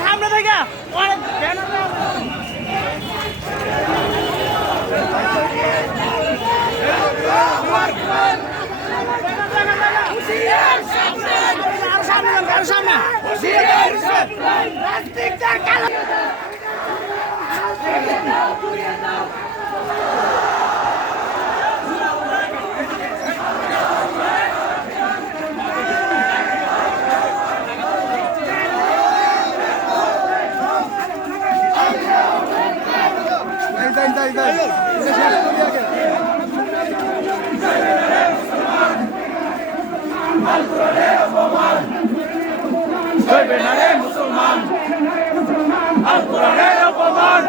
সামনে থেকে অনেক মুসলমান আল কোরআনের অপমান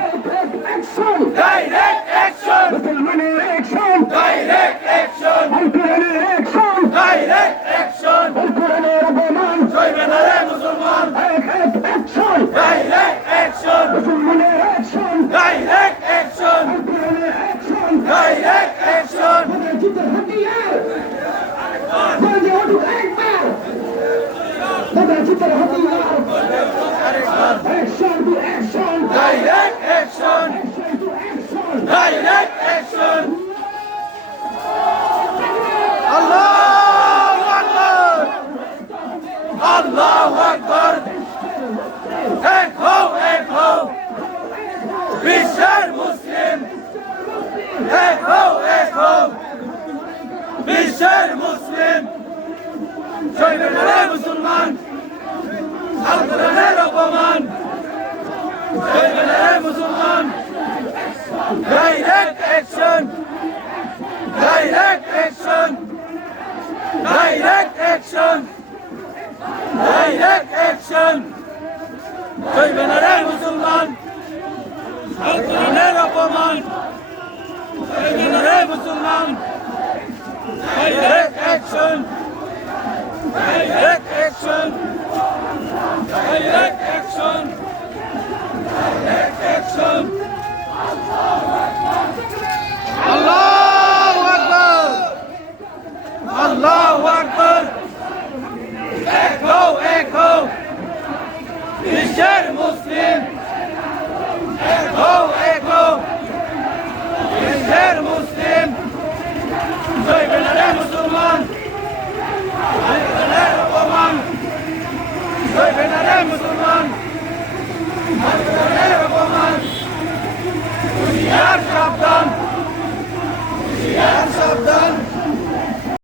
ডাইরেক্ট অ্যাকশন মুসলমানের অ্যাকশন ডাইরেক্ট অ্যাকশন আল কোরআনের অ্যাকশন ডাইরেক্ট অ্যাকশন আল কোরআনের অপমান চলবে না রে মুসলমান ডাইরেক্ট অ্যাকশন ডাইরেক্ট অ্যাকশন মুসলমানের অ্যাকশন ডাইরেক্ট অ্যাকশন আল কোরআনের অ্যাকশন ডাইরেক্ট অ্যাকশন জিতে হাতিয়ার বলতে ওঠো একবার দাদা জিতে হাতিয়ার action to action direct action to action direct action Allahu Akbar Allahu Akbar ek ho Bishar Muslim ek ho Bishar Muslim চলবে না রে মুসলমান আল কোরআনের অপমান চলবে না রে মুসলমান direct action direct action direct action direct action চলবে না রে মুসলমান আল কোরআনের অপমান চলবে না রে মুসলমান direct action direct action direct action direct action Allahu Akbar Allahu Akbar echo Bishar Muslim echo